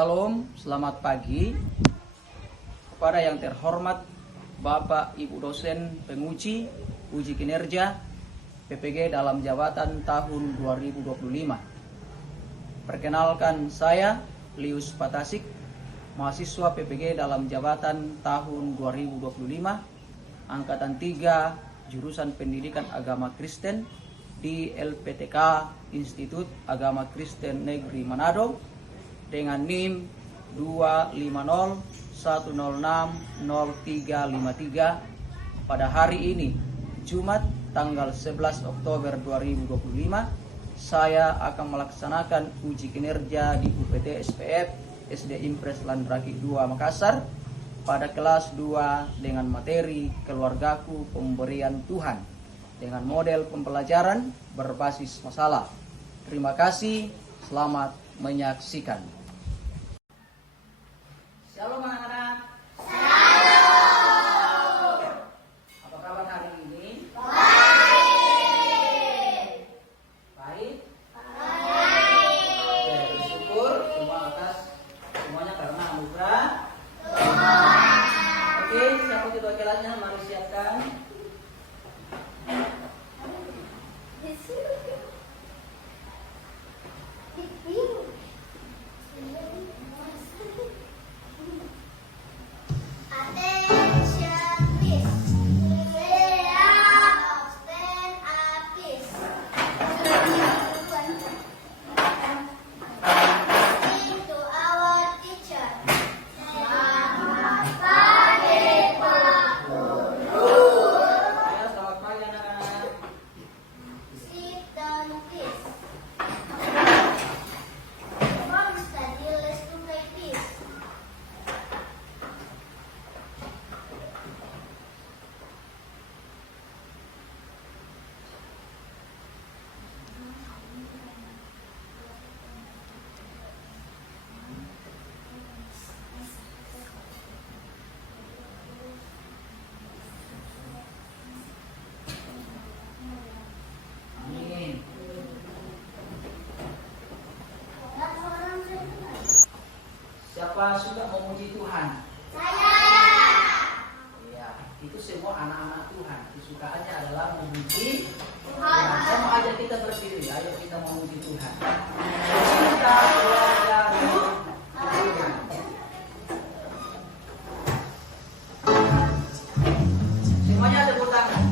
Shalom, selamat pagi. Kepada yang terhormat Bapak Ibu dosen penguji uji kinerja PPG dalam jabatan tahun 2025. Perkenalkan, saya Lius Patasik, mahasiswa PPG dalam jabatan tahun 2025, angkatan 3, jurusan Pendidikan Agama Kristen di LPTK Institut Agama Kristen Negeri Manado dengan NIM 25061060353 pada hari ini, Jumat tanggal 11 Oktober 2025. Saya akan melaksanakan uji kinerja di UPT SPF SD Impres Landraki 2 Makassar pada kelas 2 dengan materi Keluargaku Pemberian Tuhan dengan model pembelajaran berbasis masalah. Terima kasih, selamat menyaksikan. Shalom anak-anak. Shalom. Apa kabar hari ini? Baik. Baik? Baik. Oke, bersyukur semua atas semuanya karena anugerah Tuhan. Oke, siapa kedua jalannya? Mari siapkan. Siapa suka memuji Tuhan? Saya. Iya, itu semua anak-anak Tuhan. Kesukaannya adalah memuji Tuhan. Saya mau ajak kita berdiri. Ayo kita memuji Tuhan. Kita keluarga Tuhan. Semuanya tepuk tangan.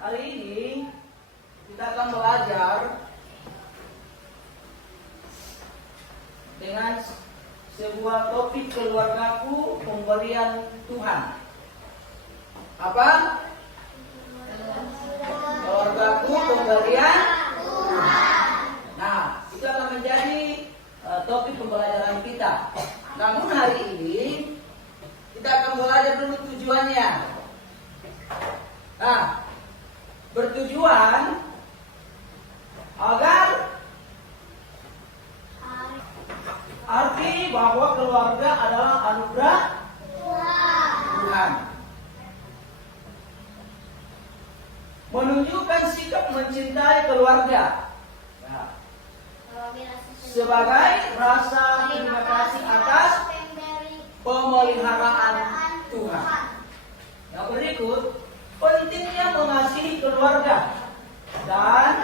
Hari ini kita akan belajar dengan sebuah topik keluargaku, pemberian Tuhan. Apa? Keluargaku, pemberian Tuhan. Nah, itu akan menjadi topik pembelajaran kita. Namun hari ini kita akan belajar dulu tujuannya. Nah, bertujuan agar arti bahwa keluarga adalah anugerah Tuhan. Menunjukkan sikap mencintai keluarga. Nah, sebagai rasa terima kasih atas pemeliharaan Tuhan. Yang berikut, pentingnya mengasihi keluarga dan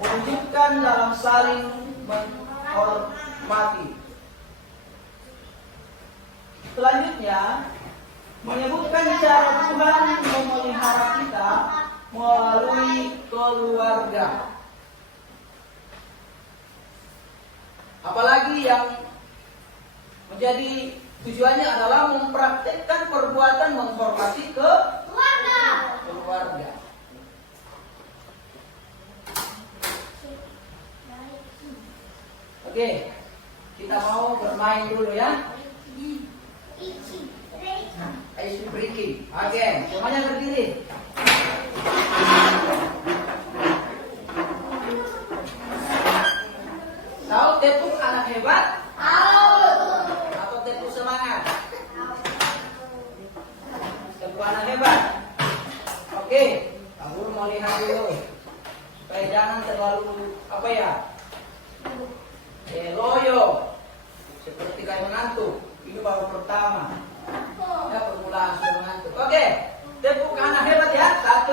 menunjukkan dalam saling menghormati. Selanjutnya, menyebutkan cara Tuhan memelihara kita melalui keluarga. Apalagi yang menjadi tujuannya adalah mempraktikkan perbuatan menghormati keluarga. Oke, kita mau bermain dulu ya. Ice breaking. Oke, semuanya berdiri. Tahu tepuk anak hebat? Atau tepuk semangat? Tepuk anak hebat. Oke, kamu mau lihat dulu supaya jangan terlalu loyo seperti kayak mengantuk. Ini baru pertama. Ya, permulaan sudah mengantuk. Oke, tepuk anak hebat ya. 1,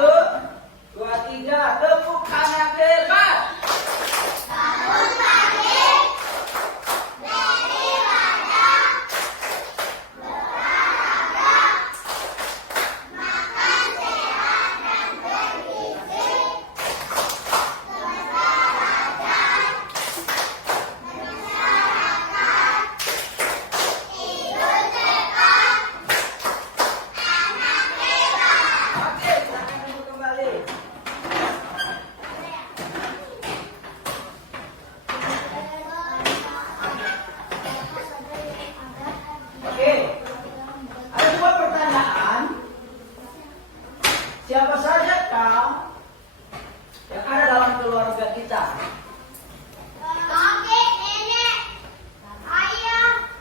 2, 3. Tepuk anak hebat. Siapa saja kau yang ada dalam keluarga kita? Kakek, nenek, ayah,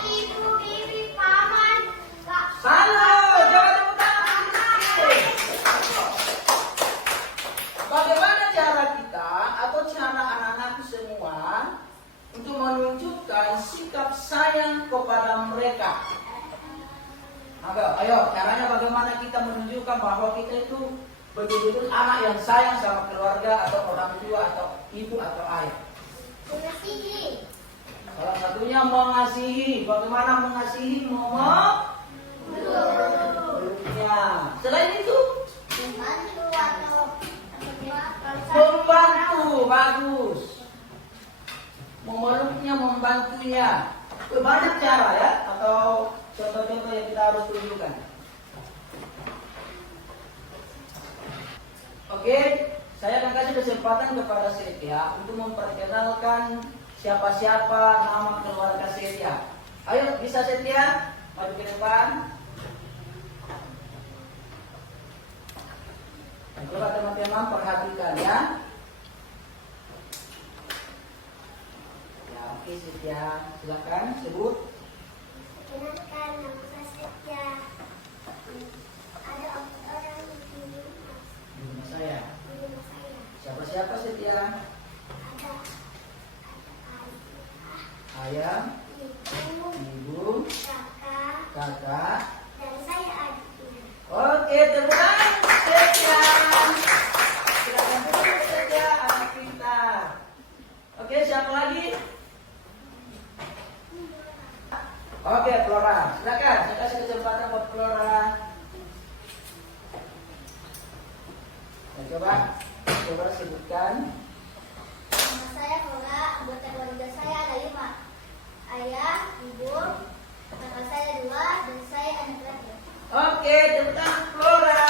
ibu, bibi, paman, kak. Halo, jangan tepuk tangan. Bagaimana cara kita atau cara anak-anak semua untuk menunjukkan sikap sayang kepada mereka? Ayo, caranya bagaimana kita menunjukkan bahwa kita itu betul-betul anak yang sayang sama keluarga atau orang tua atau ibu atau ayah? Mengasihi. Salah satunya mengasihi. Bagaimana mengasihi? Memeluknya. Selain itu, Membantu atau membantu. Bagus. Memeluknya, membantunya. Banyak cara ya, atau contoh-contoh yang kita harus tunjukkan. Oke, saya akan kasih kesempatan kepada Setia untuk memperkenalkan siapa-siapa nama keluarga Setia. Ayo, bisa Setia maju ke depan. Coba teman-teman perhatikan ya. Ya, oke Setia, silakan sebut. Perkenalkan, nama saya Setia. Ada orang di Nama saya. rumah saya. Siapa-siapa Setia? Ada Ayah, ibu, ibu, kakak, kakak. dan saya adiknya. Oke, tepuk tangan Setia. Silakan duduk Setia, anak pintar. Oke, siapa lagi? Coba sebutkan. Nama saya Kola, anggota keluarga saya ada 5. Ayah, ibu, kakak saya 2, dan saya anak terakhir. Oke, tepuk tangan Flora.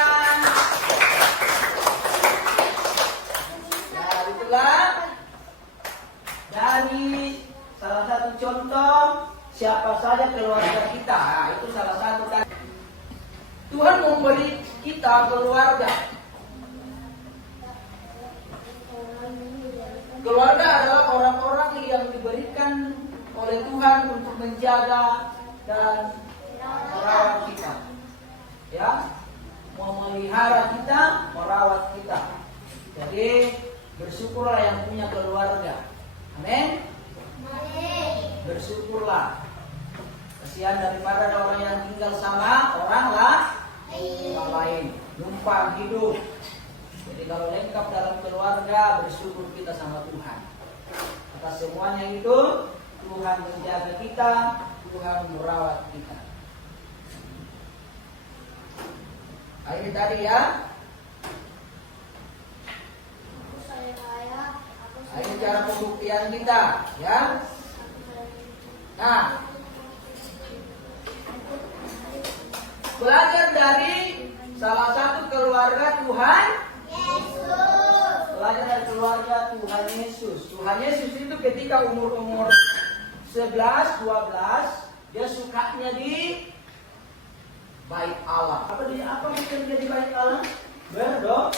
Nah, itulah dari salah satu contoh siapa saja keluarga kita. Nah, itu salah satu kan. Tuhan memberi kita keluarga. Keluarga adalah orang-orang yang diberikan oleh Tuhan untuk menjaga dan merawat kita. Ya, memelihara kita, merawat kita. Jadi bersyukurlah yang punya keluarga. Amin. Bersyukurlah. Kasihan daripada orang yang tinggal sama orang lain, numpang hidup. Jadi kalau lengkap dalam keluarga, bersyukur kita sama Tuhan. Atas semuanya itu, Tuhan menjaga kita, Tuhan merawat kita. Ini tadi ya. Ini cara pembuktian kita, ya. Nah, belajar dari salah satu keluarga Tuhan Yesus. Belajar dari keluarga Tuhan Yesus. Tuhan Yesus itu ketika umur 11, 12, dia sukanya di bait Allah. Apa mungkin dia di bait Allah? Berdoa.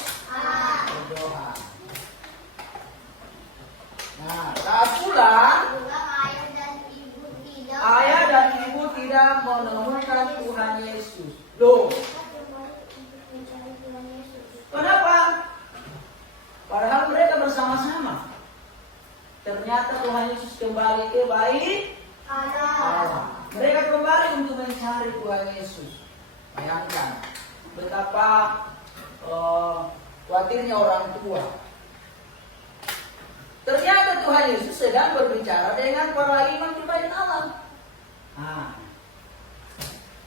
Nah, saat pulang, ayah dan ibu tidak menemukan Tuhan Yesus. Loh, kenapa? Padahal mereka bersama-sama. Ternyata Tuhan Yesus kembali ke bait Allah. Mereka kembali untuk mencari Tuhan Yesus. Bayangkan betapa khawatirnya orang tua. Ternyata Tuhan Yesus sedang berbicara dengan para imam di bait Allah. Nah,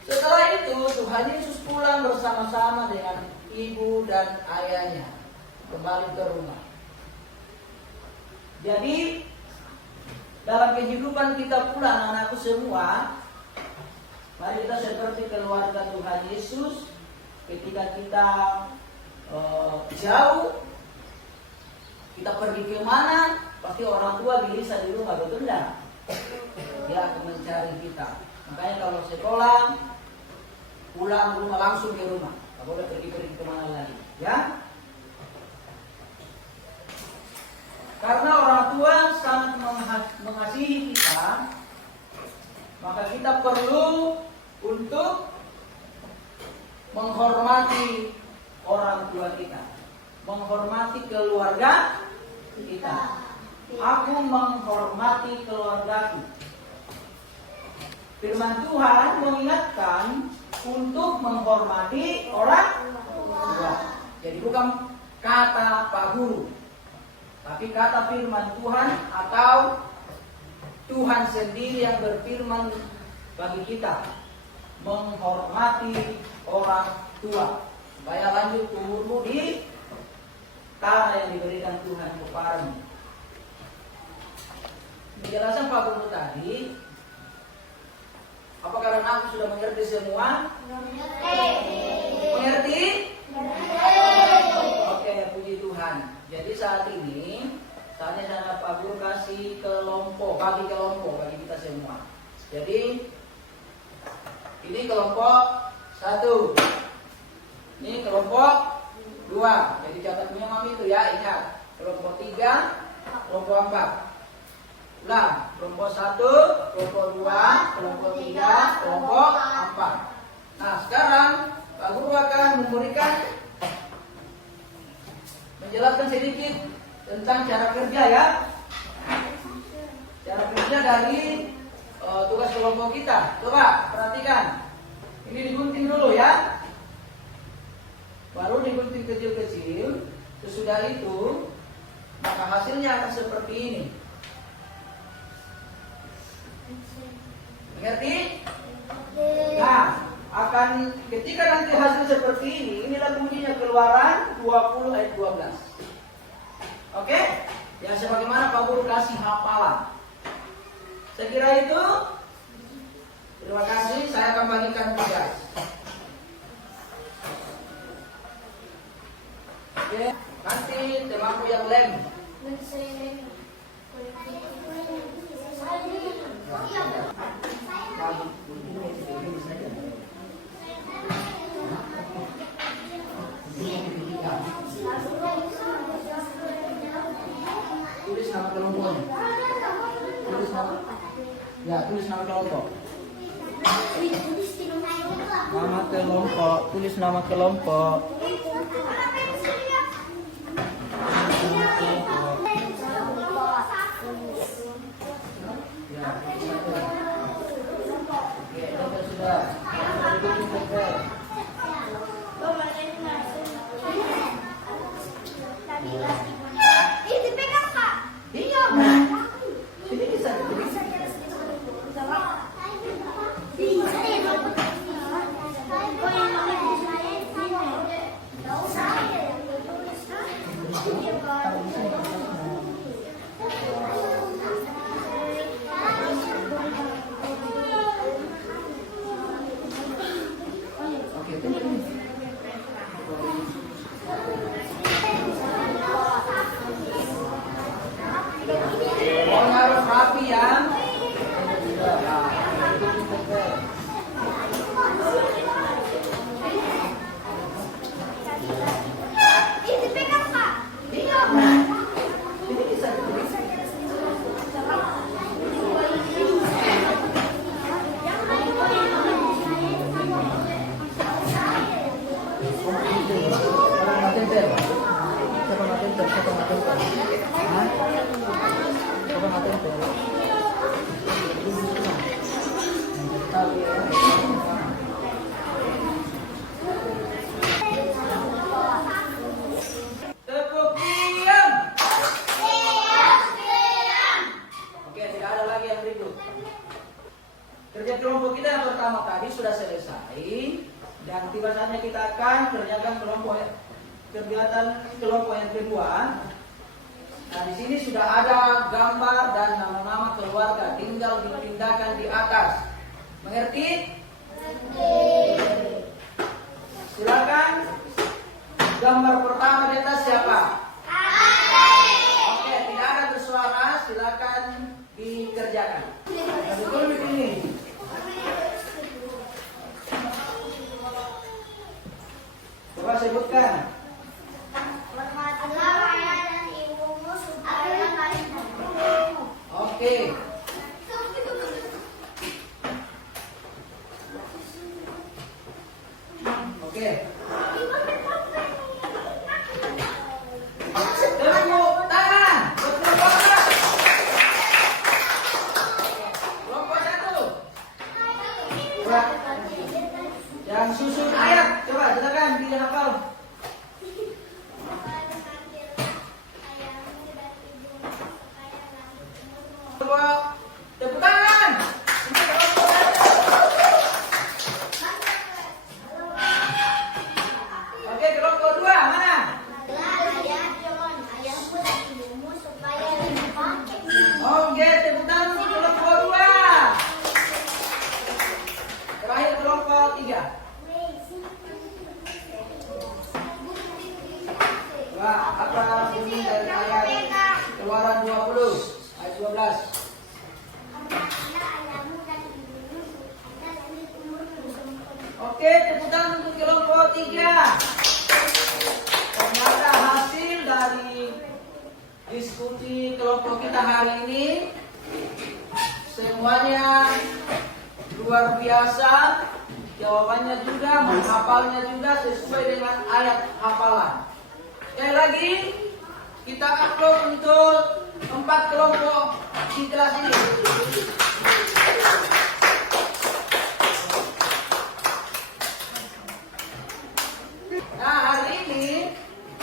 setelah itu Tuhan Yesus pulang bersama-sama dengan ibu dan ayahnya kembali ke rumah. Jadi dalam kehidupan kita pula anak-anakku semua, mari kita seperti keluarga Tuhan Yesus. Ketika kita jauh, kita pergi ke mana, pasti orang tua gelisah di rumah, betul enggak? Dia akan mencari kita. Makanya kalau sekolah, pulang rumah langsung ke rumah, tak boleh pergi kemana lagi, ya? Karena orang tua sangat mengasihi kita, maka kita perlu untuk menghormati orang tua kita, menghormati keluarga kita. Aku menghormati keluargaku. Firman Tuhan mengingatkan untuk menghormati orang tua. Jadi bukan kata Pak Guru, tapi kata firman Tuhan atau Tuhan sendiri yang berfirman bagi kita, menghormati orang tua supaya lanjut umurmu di tanah yang diberikan Tuhan kepadamu. Penjelasan Pak Guru tadi, apakah aku sudah mengerti semua? Mengerti? Oke, puji Tuhan. Jadi saat ini, saatnya Pak Guru kasih bagi kelompok bagi kita semua. Jadi ini kelompok 1, ini kelompok 2. Jadi catat punya mami itu ya, ingat. Kelompok 3, kelompok 4. Ulang, kelompok 1, kelompok 2, kelompok 3, kelompok 4. Nah, sekarang Pak Guru akan menjelaskan sedikit tentang cara kerja ya. Cara kerja dari tugas kelompok kita. Coba perhatikan. Ini digunting dulu ya. Baru digunting kecil-kecil. Sesudah itu, maka hasilnya akan seperti ini. Mengerti? Nah, akan ketika nanti hasil seperti ini, inilah bunyinya Keluaran 20 ayat 12. Oke? Ya sebagaimana Pak Guru kasih hafalan. Saya kira itu. Terima kasih, saya akan bagikan tugas. Oke, nanti temanku yang lem. Tulis nama kelompoknya. Tulis nama. Ya, tulis nama kelompok. Nama kelompok, tulis nama kelompok. Ya, oke, sudah. Ini pegang Kak. Iya, ini bisa. Harus rapi ya. Ini pegang Kak. Iya, ini bisa. Tepuk diam. Oke, tidak ada lagi yang berikut. Kerja kelompok kita yang pertama tadi sudah selesai dan tiba saatnya kita akan kerjakan kegiatan kelompok yang kedua. Nah, di sini sudah ada gambar dan nama-nama keluarga, tinggal dipindahkan di atas. Mengerti? Silakan. Gambar pertama di atas siapa? Oke, tidak ada bersuara, silakan dikerjakan. Betul begini. Coba sebutkan. Oke. Oke. Tepuk tangan. Betul banget. Kelompok satu. Coba. Yang susun ayat. Coba silakan dihafal. Coba tepuk tangan. Oke, kelompok dua mana? Oke, tepuk tangan untuk kelompok dua. Terakhir kelompok tiga. Wah, apa bunyi dari ayat Keluaran 20 ayat 12? Oke, tepuk tangan untuk kelompok 3. Ternyata hasil dari diskusi kelompok kita hari ini semuanya luar biasa. Jawabannya juga, menghafalnya juga sesuai dengan ayat hafalan. Sekali lagi, kita upload untuk 4 kelompok di kelas ini. Nah, hari ini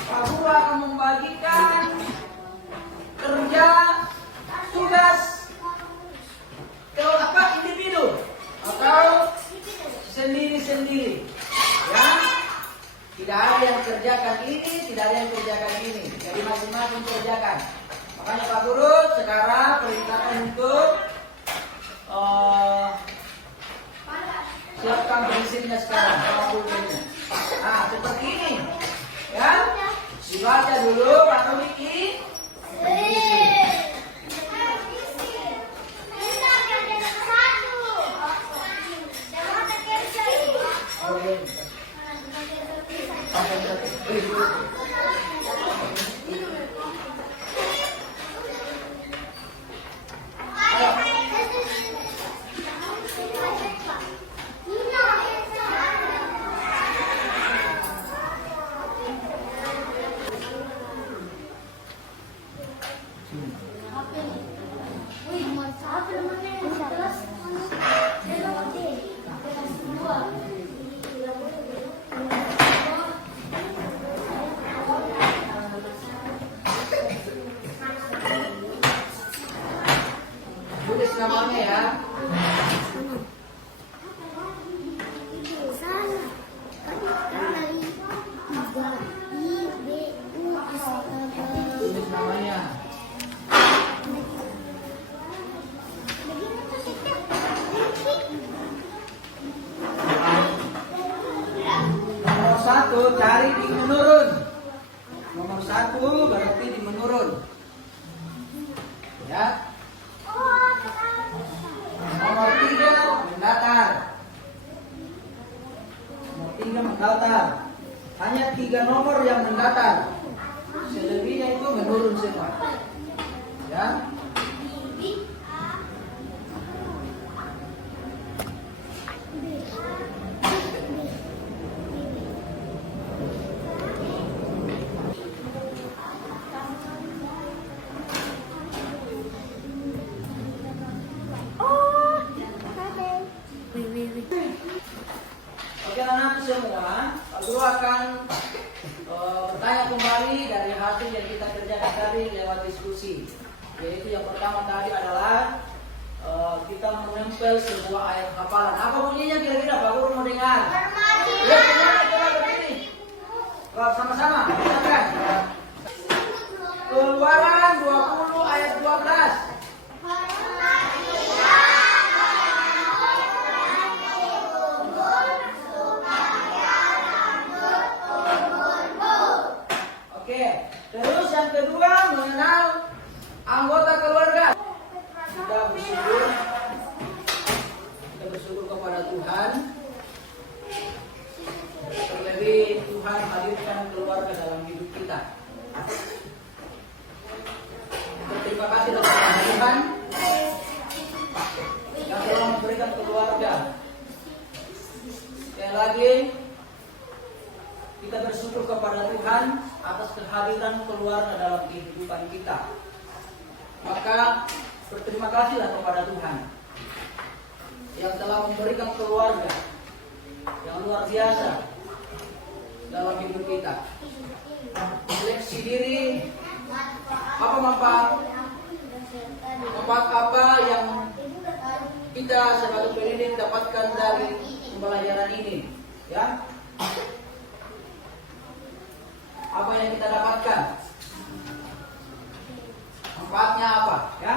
Pak Guru akan membagikan kerja tugas individu atau sendiri-sendiri. Ya, tidak ada yang kerjakan ini, tidak ada yang kerjakan ini. Jadi masing-masing kerjakan. Makanya Pak Guru sekarang perintahkan untuk siapkan prinsipnya sekarang. Nah, seperti ini. Ya, dibaca dulu Pak Tomiki. Tulis namanya ya. Tulis namanya. Nomor 1 cari di menurun. Nomor 1 berarti di menurun. Ya. Nomor 3 mendatar. Nomor 3 mendatar. Hanya 3 nomor yang mendatar. Selebihnya itu menurun semua. Ya. Oke anak-anak semua, Pak Guru akan bertanya kembali dari hasil yang kita kerjakan tadi lewat diskusi. Yaitu yang pertama tadi adalah kita menempel sebuah ayat hafalan. Apa bunyinya kira-kira Pak Guru mau dengar? Ya, kita berdiri. Sama-sama, silakan. Keluaran 20 ayat 12. Oke, terus yang kedua mengenal anggota keluarga. Kita bersyukur kepada Tuhan. Terlebih Tuhan hadirkan keluarga dalam hidup kita. Berterima kasih kepada Tuhan yang telah memberikan keluarga. Sekali lagi kita bersyukur kepada Tuhan atas kehadiran keluarga dalam kehidupan kita. Maka berterima kasihlah kepada Tuhan yang telah memberikan keluarga yang luar biasa dalam hidup kita. Seleksi diri, apa manfaat apa yang kita sebagai pendidik dapatkan dari pembelajaran ini, ya? Apa yang kita dapatkan? Manfaatnya apa? Ya?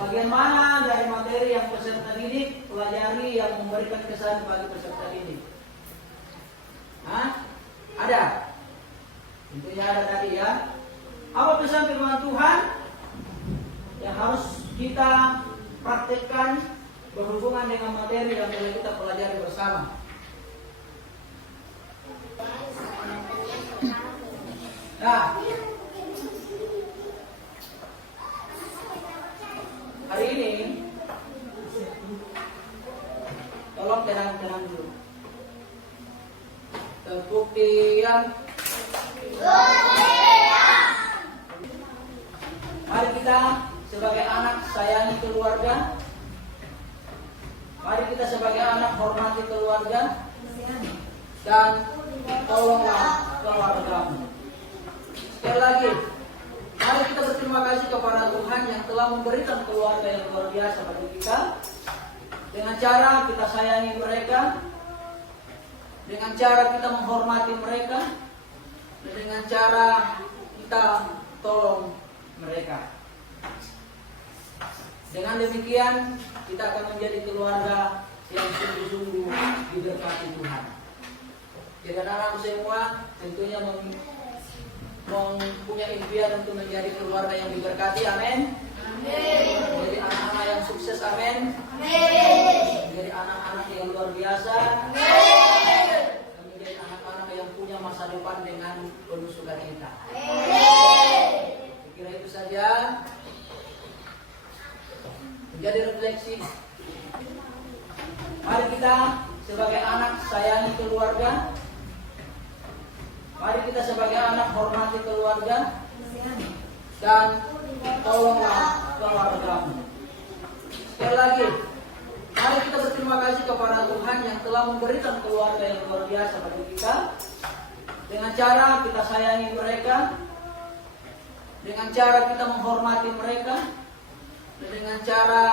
Bagian mana dari materi yang peserta didik pelajari yang memberikan kesan bagi peserta didik? Hah? Ada? Tentunya ada tadi ya. Apa pesan firman Tuhan yang harus kita praktekkan berhubungan dengan materi yang telah kita pelajari bersama? Nah, hari ini tolong tenang-tenang dulu. Tepuk diam. Mari kita sebagai anak sayangi keluarga. Mari kita sebagai anak hormati keluarga. Dan tolonglah keluargamu. Sekali lagi, mari kita berterima kasih kepada Tuhan yang telah memberikan keluarga yang luar biasa bagi kita. Dengan cara kita sayangi mereka, dengan cara kita menghormati mereka, dan dengan cara kita tolong mereka. Dengan demikian kita akan menjadi keluarga yang sungguh-sungguh diberkati Tuhan. Jadi anak-anak semua tentunya mempunyai impian untuk menjadi keluarga yang diberkati, amin. Menjadi anak-anak yang sukses, amin. Menjadi anak-anak yang luar biasa, dan menjadi anak-anak yang punya masa depan dengan penuh sukacita. Kira itu saja menjadi refleksi. Mari kita sebagai anak sayangi keluarga. Mari kita sebagai anak hormati keluarga dan tolonglah keluargamu. Sekali lagi, mari kita berterima kasih kepada Tuhan yang telah memberikan keluarga yang luar biasa bagi kita. Dengan cara kita sayangi mereka, dengan cara kita menghormati mereka, dan dengan cara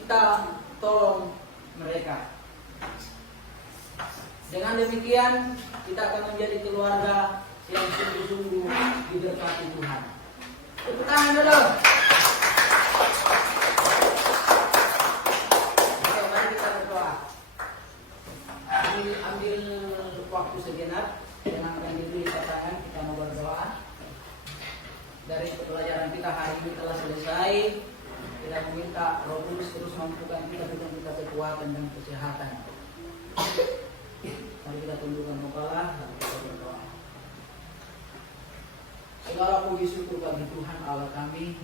kita tolong mereka. Dengan demikian kita akan menjadi keluarga yang sungguh-sungguh diberkati Tuhan. Tepuk tangan dulu. Oke, mari kita berdoa. Ambil waktu sejenak, tenangkan diri tangan, kita mau berdoa. Dari pelajaran kita hari ini telah selesai. Kita meminta Roh Kudus terus mampukan kita, berikan kita kekuatan dan kesehatan. Mari kita tundukkan kepala dan kita berdoa. Segala puji syukur bagi Tuhan Allah kami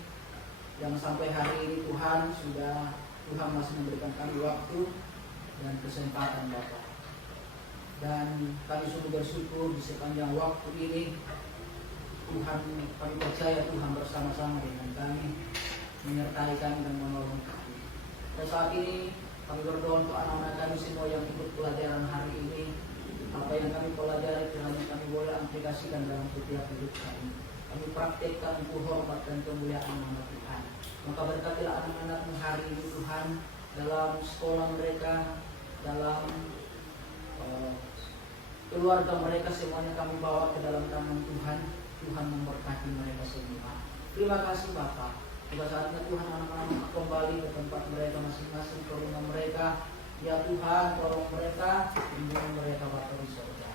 yang sampai hari ini Tuhan masih memberikan kami waktu dan kesempatan Bapa. Dan kami sungguh bersyukur di sepanjang waktu ini Tuhan, kami percaya Tuhan bersama-sama dengan kami, menyertai kami dan menolong kami. Dan saat ini kami berdoa untuk anak-anak kami semua yang ikut pelajaran hari ini. Apa yang kami pelajari kiranya kami boleh aplikasikan dalam setiap hidup kami. Kami praktekkan untuk hormat dan kemuliaan nama Tuhan. Maka berkatilah anak-anakmu hari ini Tuhan, dalam sekolah mereka, dalam keluarga mereka, semuanya kami bawa ke dalam tangan Tuhan. Tuhan memberkati mereka semua. Terima kasih Bapak. Pada saatnya Tuhan anak-anak kembali ke tempat mereka masing-masing, ke rumah mereka. Ya Tuhan, tolong mereka, lindungi mereka Bapa di surga.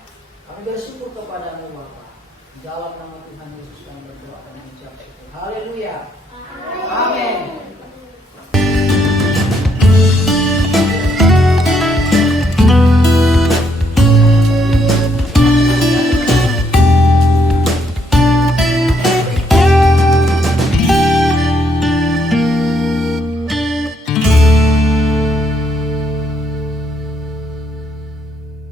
Kami bersyukur kepada-Mu Bapa. Di dalam nama Tuhan Yesus kami berdoa dan mengucap syukur. Haleluya. Amin.